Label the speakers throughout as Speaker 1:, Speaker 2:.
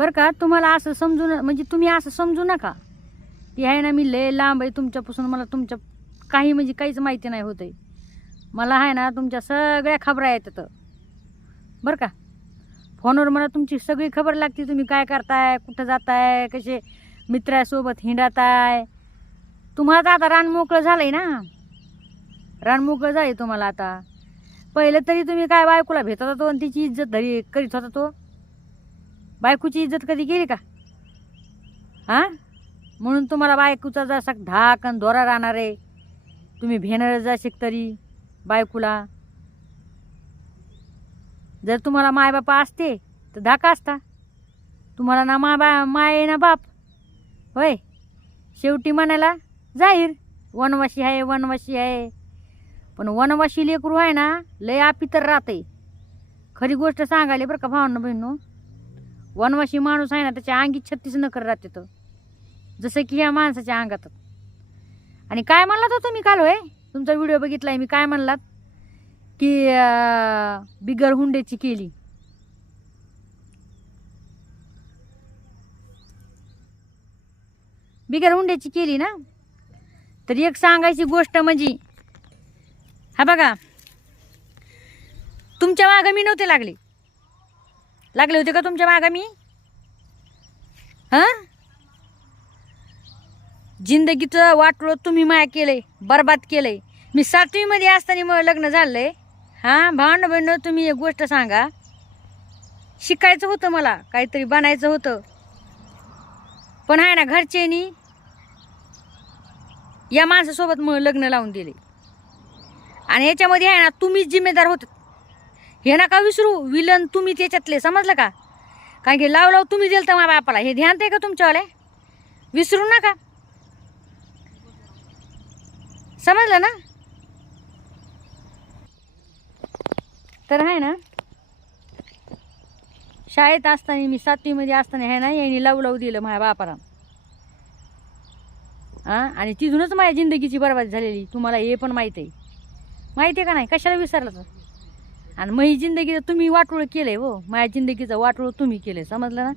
Speaker 1: बरं का तुम्हाला असं समजू न म्हणजे तुम्ही असं समजू नका. की आहे ना मी लय लांब आहे तुमच्यापासून मला तुमच्या काही म्हणजे काहीच माहिती नाही होत आहे मला आहे ना तुमच्या सगळ्या खबरा येतात. बरं का? फोनवर मला तुमची सगळी खबर लागते तुम्ही काय करताय कुठं जाताय कसे मित्रासोबत हिंडाताय. तुम्हाला तर आता रान मोकळं झालं आहे ना. रान मोकळं झालं तुम्हाला आता. पहिलं तरी तुम्ही काय बायकोला भेटत होतो आणि तिची इज्जत धरी करीत होता तो? बायकोची इज्जत कधी केली का? हां? म्हणून तुम्हाला बायकोचा जसा धाक आणि दोरा राहणार आहे. तुम्ही भेणार जाशिक तरी बायकोला. जर तुम्हाला मायबापा असते तर धाका असता. तुम्हाला ना मा बा माय ना बाप. होय? शेवटी म्हणायला जाहीर वनवाशी आहे वनवाशी आहे. पण वनवाशी लेकरू आहे ना लय आपी तर राहते. खरी गोष्ट सांगायला बरं का भावना बहिणू वनवासी माणूस आहे ना त्याच्या अंगी छत्तीस नकर राहते तो. जसं की या माणसाच्या अंगात. आणि काय म्हणलात हो तुम्ही काल होय? तुमचा व्हिडिओ बघितलाय मी. काय म्हणलात? की बिगर हुंड्याची केली. बिगर हुंड्याची केली ना? तर एक सांगायची गोष्ट म्हणजे हा बघा. तुमच्या मागं मी नव्हते लागले. लागले होते का तुमच्या मागा मी? हां? जिंदगीचं वाटलं तुम्ही माया केलंय बरबाद केलंय. मी सातवीमध्ये असताना मग लग्न झालंय. हां भावंड बहिण तुम्ही एक गोष्ट सांगा. शिकायचं होतं मला काहीतरी बनायचं होतं. पण आहे ना घरच्यांनी या माणसासोबत मग लग्न लावून दिले. आणि याच्यामध्ये आहे ना तुम्हीच जिम्मेदार होत. हे नका विसरू विलन तुम्ही त्याच्यातले समजलं का? कारण की लाव लाव तुम्ही दिलं तर माझ्या बापाला हे ध्यान आहे का तुमच्यावाले? विसरू नका. समजलं ना? तर आहे ना? शाळेत असताना मी सातवीमध्ये असताना आहे ना यांनी लावू लावू दिलं माझ्या बापाला. हां? आणि तिथूनच माझ्या जिंदगीची बरबादी झालेली तुम्हाला हे पण माहीत आहे. माहिती आहे का नाही? कशाला विसरलं तर आणि माझी जिंदगीचं तुम्ही वाटोळ केलंय हो. माझ्या जिंदगीचं वाटोळ तुम्ही केलंय. समजलं ना?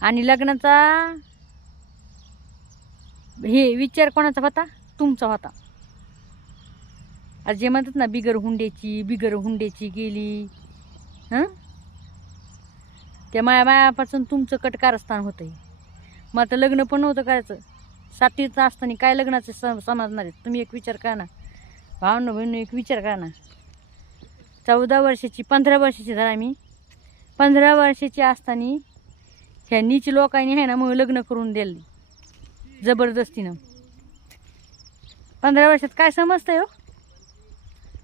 Speaker 1: आणि लग्नाचा हे विचार कोणाचा होता? तुमचा होता. आज जे म्हणतात ना बिगर हुंड्याची बिगर हुंड्याची गेली. हां? त्या माया मायापासून तुमचं कटकारस्थान होतंय. मग आता लग्न पण नव्हतं करायचं. सातवीचं असताना काय लग्नाचे समजणार आहेत तुम्ही एक विचार करा ना. भावनं बहिणी एक विचार करा ना. चौदा वर्षाची पंधरा वर्षाची झाला मी. पंधरा वर्षाची असताना ह्या नीच लोकांनी आहे ना मग लग्न करून दिलं. जबरदस्तीनं. पंधरा वर्षात काय समजतंय हो?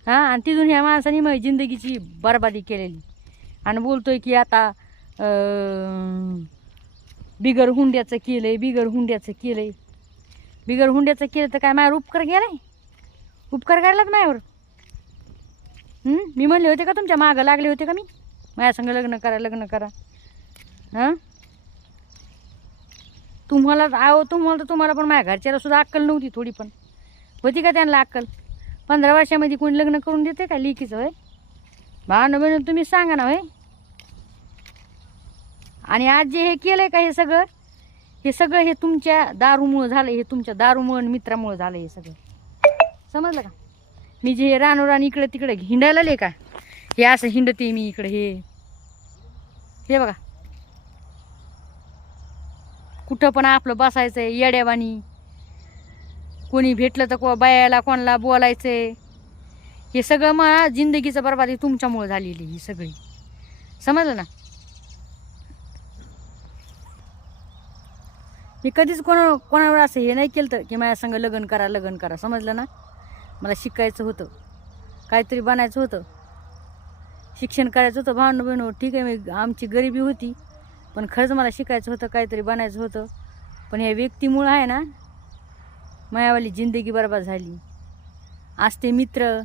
Speaker 1: हां आणि तिथून ह्या माणसाने मग जिंदगीची बरबादी केलेली. आणि बोलतोय की आता बिगर हुंड्याचं केलंय बिगर हुंड्याचं केलंय. बिगर हुंड्याचं केलं तर काय माझ्यावर उपकार गेलाय? उपकार करायलाच माझ्यावर मी म्हणले होते का तुमच्या मागं लागले होते का मी? माझ्या संग लग्न करा लग्न करा. हां? तुम्हाला आहो तुम्हाला तर तुम्हाला पण माझ्या घरच्याला सुद्धा अक्कल नव्हती थोडी पण. होती का त्यांना अक्कल? पंधरा वर्षामध्ये कोणी लग्न करून देते का लिकीचं होय? भावानं बहिण तुम्ही सांगा ना होय? आणि आज जे हे केलंय का हे सगळं? हे सगळं हे तुमच्या दारूमुळं झालं हे तुमच्या दारूमुळं मित्रामुळं झालं हे सगळं. समजलं का? मी जे हे रानोरान इकडे तिकडे हिंडायला ले का? हे असं हिंडते मी इकडे हे. हे बघा. कुठं पण आपलं बसायचं आहे येड्यावानी कोणी भेटलं तर को बायाला कोणाला बोलायचंय. हे सगळं मग जिंदगीचं बरबादी तुमच्यामुळं झालेली ही सगळी. समजलं ना? मी कधीच कोणा कोणावर असं हे नाही केलं तर की माझ्या संग लग्न करा लग्न करा. समजलं ना? मला शिकायचं होतं. काहीतरी बनायचं होतं. शिक्षण करायचं होतं. भावनं बहिणू ठीक आहे मी आमची गरिबी होती पण खरंच मला शिकायचं होतं काहीतरी बनायचं होतं. पण ह्या व्यक्तीमुळं आहे ना मायावाली जिंदगी बरबाद झाली. आज ते मित्र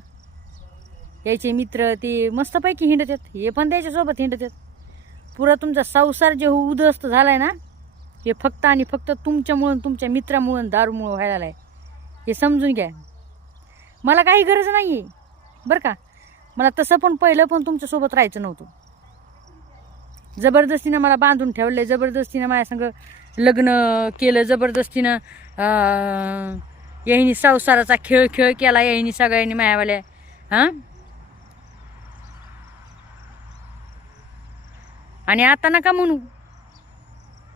Speaker 1: यायचे मित्र ते मस्तपैकी हिंडत आहेत हे पण त्याच्यासोबत हिंडत आहेत पुरा तुमचा संसार जे उद्ध्वस्त झाला आहे ना हे फक्त आणि फक्त तुमच्यामुळं तुमच्या मित्रामुळं दारूमुळं व्हायला आहे हे समजून घ्या. मला काही गरज नाही आहे बरं का? मला तसं पण पहिलं पण तुमच्यासोबत राहायचं नव्हतं. जबरदस्तीनं मला बांधून ठेवले जबरदस्तीनं माझ्या संग लग्न केलं जबरदस्तीनं अं, याईनी संसाराचा खेळ खेळ केला याईनी सगळ्यांनी मायावाल्या. हां? आणि आता नका म्हणू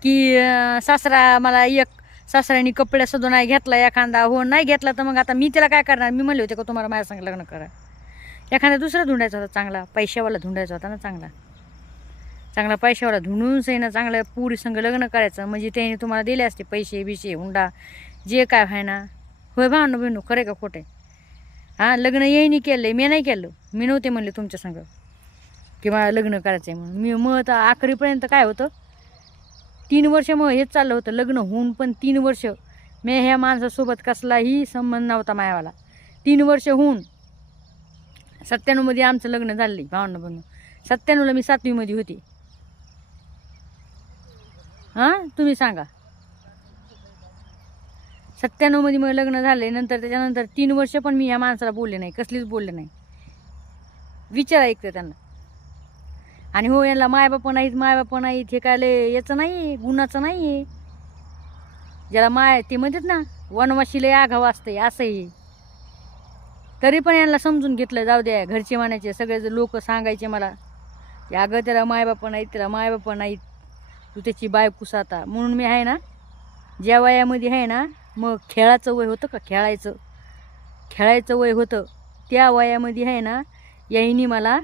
Speaker 1: की सासरा मला एक सासऱ्यांनी कपडे सुद्धा नाही घेतला एखादा हो नाही घेतला तर मग आता मी त्याला काय करणार? मी म्हणले होते का तुम्हाला माझ्या संग लग्न करा. एखादा दुसरा धुंडायचा होता चांगला पैशावाला धुंडायचा होता ना चांगला. चांगला पैशावाला धुंडून ना चांगलं पुरी संग लग्न करायचं. म्हणजे त्याने तुम्हाला दिले असते पैसे बिशे हुंडा जे काय व्हाय ना. होय भावनो बहिणू खरे का खोटे हां लग्न येईनी केलं मी नाही केलं. मी नव्हते म्हणले तुमच्या संग. किंवा लग्न करायचं आहे म्हणून. मी मग तर आखरीपर्यंत काय होतं? तीन वर्ष मग हेच चाललं होतं. लग्न होऊन पण तीन वर्ष मी ह्या माणसासोबत कसलाही संबंध नव्हता मायावाला तीन वर्ष होऊन सत्त्याण्णवमध्ये आमचं लग्न झालं भावना बनून सत्त्याण्णवला मी सातवीमध्ये होती. हां? तुम्ही सांगा. सत्त्याण्णवमध्ये मग लग्न झाले नंतर त्याच्यानंतर तीन वर्ष पण मी ह्या माणसाला बोलले नाही कसलीच बोलले नाही. विचार ऐकतं त्यांना. आणि हो यांना मायबाप नाहीत मायबाप नाहीत हे काय लय याचं नाही आहे गुणाचं नाही आहे ज्याला माय ते म्हणतात ना वनवाशी लय आघाव असते असंही तरी पण यांना समजून घेतलं जाऊ द्या घरचे म्हणायचे सगळे लोक सांगायचे मला की अगं त्याला मायबाप नाहीत त्याला मायबाप नाहीत. तू त्याची बायकूस आता म्हणून मी आहे ना ज्या वयामध्ये आहे ना मग खेळाचं वय होतं का? खेळायचं. खेळायचं वय होतं. त्या वयामध्ये आहे ना याईनी मला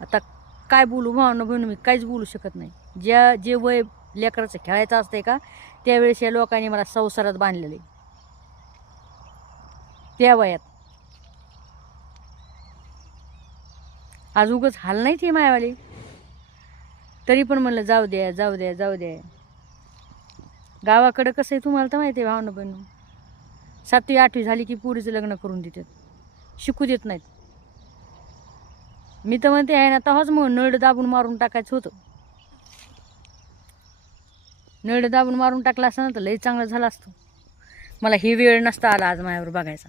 Speaker 1: आता काय बोलू भावना बहिणी मी काहीच बोलू शकत नाही. ज्या जे वय लेकराचं खेळायचं असतंय का त्यावेळेस या लोकांनी मला संसारात बांधलेलं आहे. त्या वयात. आज उगच हाल नाही ते मायावाले. तरी पण म्हणलं जाऊ द्या जाऊ द्या जाऊ द्या. गावाकडं कसं आहे तुम्हाला तर माहिती आहे भावना बहिणी. सातवी आठवी झाली की पुरीचं लग्न करून देतात. शिकू देत नाहीत. मी तर म्हणते आहे ना तेव्हाच मग नळ दाबून मारून टाकायचं होतं. नळ दाबून मारून टाकला असतं ना तर लई चांगलं झालं असतो. मला ही वेळ नसता आला आज माझ्यावर बघायचा.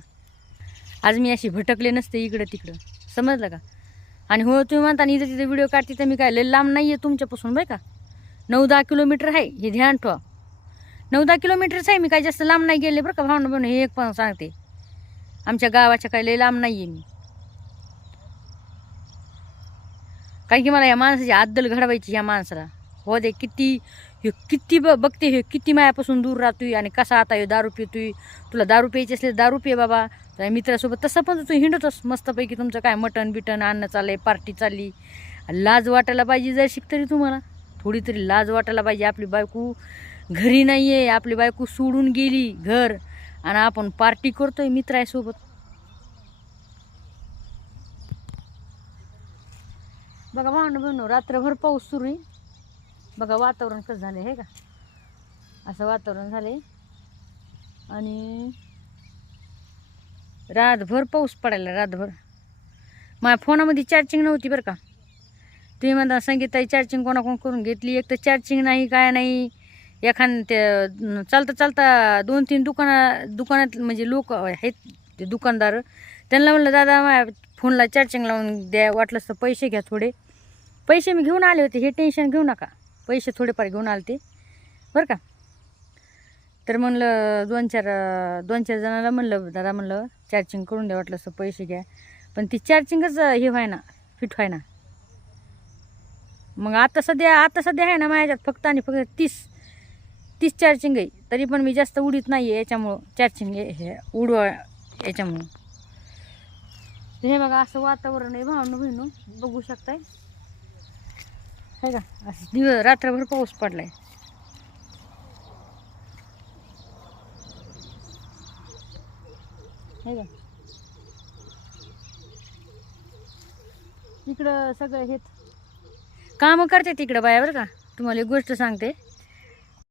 Speaker 1: आज मी अशी भटकले नसते इकडं तिकडं. समजलं का? आणि हो तुम्ही म्हणता आणि इथं तिथे व्हिडिओ काढते तर मी काय लई लांब नाही आहे तुमच्यापासून बाय का? नऊ दहा किलोमीटर आहे हे ध्यान ठेवा. नऊ दहा किलोमीटरच आहे मी काय जास्त लांब नाही गेले बरं का? भावना बहिणी हे एक पण सांगते. आमच्या गावाच्या काय लई लांब नाही आहे मी. कारण की मला या माणसाची आद्दल घडवायची या माणसाला. हो दे किती हे किती ब बघते हे किती मायापासून दूर राहतोय आणि कसा आता हे दारू पितोय. तुला दारू प्यायची असले दारू पे बाबा. तुझ्या मित्रासोबत तसं पण तू हिंडतोस मस्तपैकी. तुमचं काय मटण बिटन आणणं चाललंय पार्टी चालली. लाज वाटायला पाहिजे जर शिकतरी तुम्हाला. थोडी तरी लाज वाटायला पाहिजे. आपली बायको घरी नाही आहे आपली बायको सोडून गेली घर. आणि आपण पार्टी करतोय मित्रासोबत. बघा भांडण बनव रात्रभर पाऊस सुरू आहे. बघा वातावरण कसं झालं आहे का? असं वातावरण झालंय. आणि रातभर पाऊस पडायला रातभर. माझ्या फोनामध्ये चार्जिंग नव्हती बरं का. तुम्ही म्हणता संगीताई चार्जिंग कोणाकोण करून घेतली? एक तर चार्जिंग नाही काय नाही. एखाद ते चालता चालता दोन तीन दुकाना दुकानात म्हणजे लोक आहेत ते दुकानदार. त्यांना म्हणलं दादा माझ्या फोनला चार्जिंग लावून द्या वाटलंच तर पैसे घ्या थोडे. पैसे मी घेऊन आले होते हे टेन्शन घेऊ नका. पैसे थोडेफार घेऊन आले ते बरं का? तर म्हणलं दोन चार दोन चार जणाला म्हणलं दादा म्हणलं चार्जिंग करून द्या वाटलं असं पैसे घ्या. पण ती चार्जिंगच हे व्हाय ना फिट व्हाय ना मग आता सध्या आता सध्या आहे ना माझ्यात फक्त आणि फक्त तीस तीस चार्जिंग आहे. तरी पण मी जास्त उडीत नाही आहे याच्यामुळं चार्जिंग हे उडवा याच्यामुळं. हे बघा असं वातावरण आहे भावनं बहिणू. बघू शकताय? है का? असं दिवस रात्रभर पाऊस पडलाय. है का? इकडं सगळं हे कामं करते तिकडं बाया बरं का? तुम्हाला एक गोष्ट सांगते.